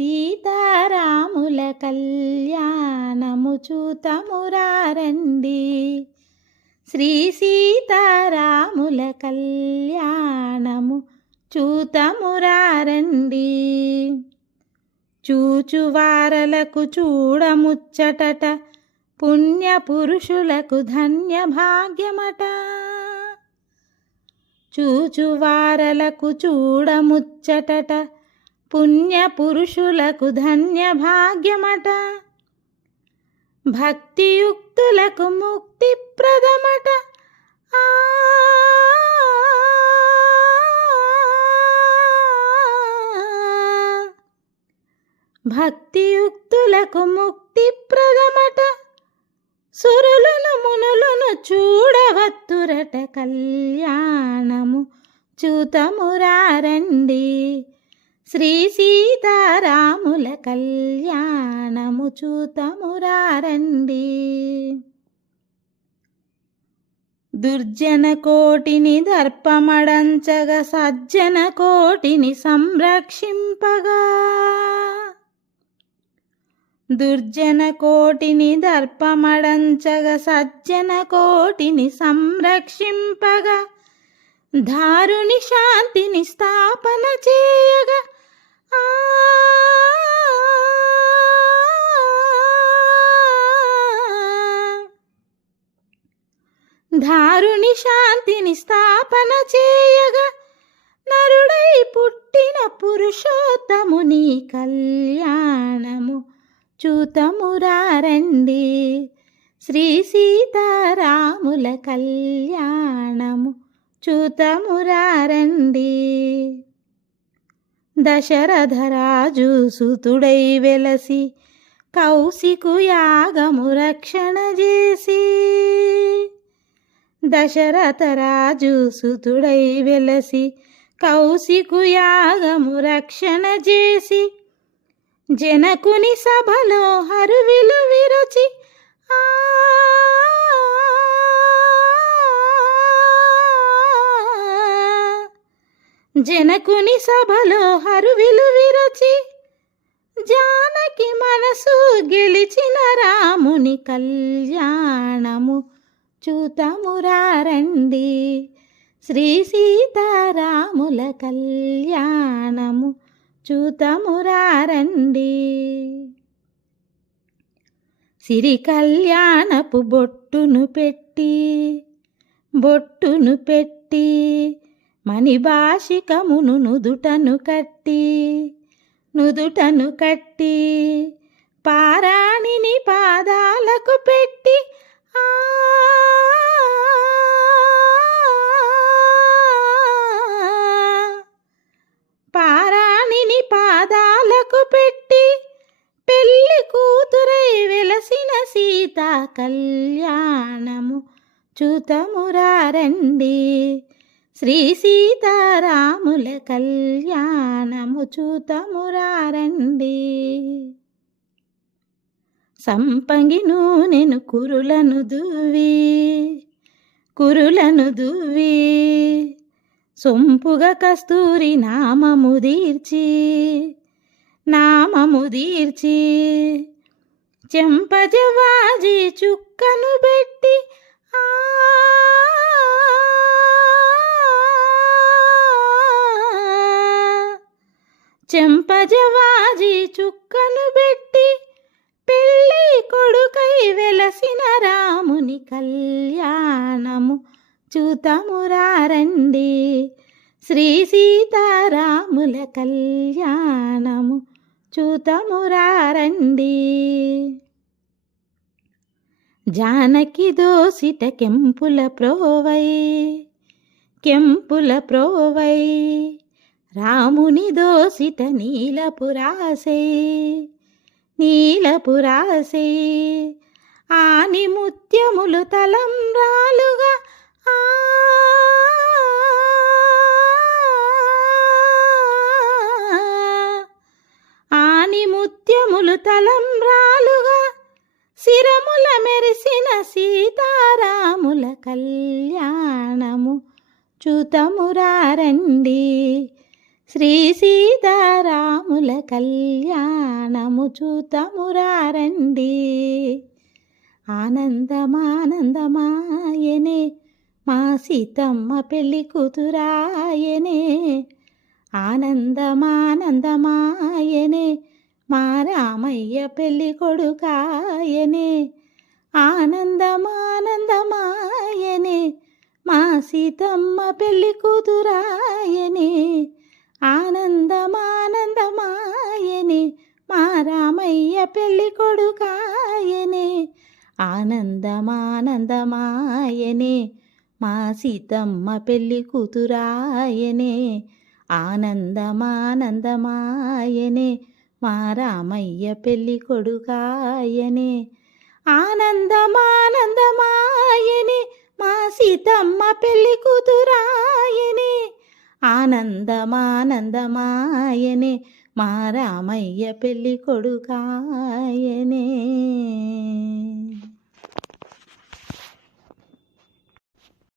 సీతారాముల కళ్యాణము చూతమురారండి. శ్రీ సీతారాముల కళ్యాణము చూతమురారండి. చూచువారలకు చూడముచ్చటట, పుణ్యపురుషులకు ధన్య భాగ్యమట. చూచువారలకు చూడముచ్చటట, పుణ్యపురుషులకు ధన్య భాగ్యమట. భక్తియుక్తులకు ముక్తి ప్రదమట. భక్తియుక్తులకు ముక్తి ప్రదమట. సురులను మునులను చూడవత్తురట, కళ్యాణము చూతమురారండి. శ్రీ సీతారాముల కళ్యాణము చూతమురారండి. దుర్జన కోటిని దర్పమడంచగా, సజ్జన కోటిని సంరక్షింపగా. దుర్జన కోటిని దర్పమడంచగా, సజ్జన కోటిని సంరక్షింపగా. దారుని శాంతిని స్థాపన చేయగా. దారుని శాంతిని స్థాపన చేయగా. నరుడై పుట్టిన పురుషోత్తముని కళ్యాణము చూతమురారండి. శ్రీ సీతారాముల కళ్యాణము చూతమురారండి. దశరథరాజు సుతుడై వెలసి, కౌశికు యాగము రక్షణ చేసి. దశరథరాజు సుతుడై వెలసి, కౌశికు యాగము రక్షణ చేసి. జనకుని సభలో హరువిలు విరచి. జనకుని సభలో హరువిలు విరచి. జానకి మనసు గెలిచిన రాముని కళ్యాణము చూతమురారండి. శ్రీ సీతారాముల కళ్యాణము చూతమురారండి. సిరి కళ్యాణపు బొట్టును పెట్టి మణిభాషికమును నుదుటను కట్టి పారాణిని పాదాలకు పెట్టి. పారాణిని పాదాలకు పెట్టి పెళ్లి కూతురై వెలసిన సీతా కళ్యాణము చూతమురారండి. శ్రీ సీతారాముల కళ్యాణము చూతమురారండి. సంపంగి నూనెను కురులను దువ్వి సొంపుగా కస్తూరి నామము దీర్చి. చెంపజవాజి చుక్కను పెట్టి. చెంపజవాజి చుక్కను పెట్టి పెళ్ళి కొడుకై వెలసిన రాముని కళ్యాణము చూతమురారండి. శ్రీ సీతారాముల కళ్యాణము చూతమురారండి. జానకి దోసిట కెంపుల ప్రోవై. రాముని దోసిట నీలపురాసై. ఆని ముత్యములు తలంబ్రాలుగా. ఆని ముత్యములు తలంబ్రాలుగా. శిరముల మెరిసిన సీతారాముల కళ్యాణము చూతమురారండి. శ్రీ సీతారాముల కళ్యాణము చూతమురారండి. ఆనందమానందమాయనే మా సీతమ్మ పెళ్లి కూతురాయనే. ఆనందమానందమాయనే మా రామయ్య పెళ్లి కొడుకాయనే. ఆనందమానందమాయనే మా సీతమ్మ పెళ్లి కూతురాయనే. ఆనందమానందమాయనే మా రామయ్య పెళ్లి కొడుకాయనే. ఆనందమానందమాయనే మా సీతమ్మ పెళ్లి కూతురాయనే. ఆనందమానందమాయనే మా రామయ్య పెళ్లి కొడుకాయనే. ఆనందమానందమాయనే మా సీతమ్మ పెళ్లి కూతురాయనే. ఆనందమానందమాయనే మా రామయ్య పెళ్లి కొడుకాయనే.